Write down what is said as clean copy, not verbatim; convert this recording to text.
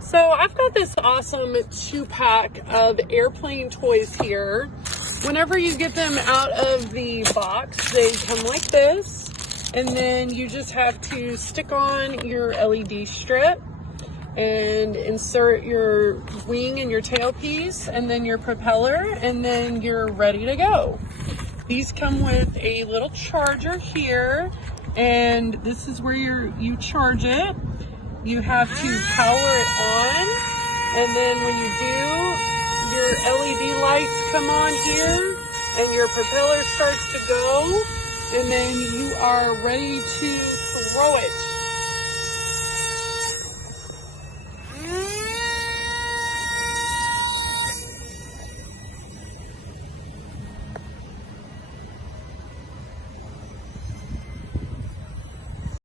So I've got this awesome 2-pack of airplane toys here. Whenever you get them out of the box, they come like this. And then you just have to stick on your LED strip and insert your wing and your tailpiece and then your propeller, and then you're ready to go. These come with a little charger here, and this is where you charge it. You have to power it on, and then when you do, your LED lights come on here, and your propeller starts to go, and then you are ready to throw it.